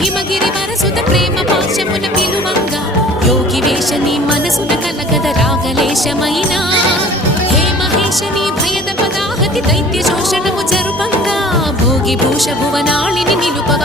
హిమగిరి వరసుత ప్రేమ పాశమున పిలువంగా యోగి వేషని మనసున కలగద రాగలేశమైనా హే మహేశని భయద పదాహతి దైత్య శోషణము జరుపంగా భోగి భూష భువనాళిని నిలుపవ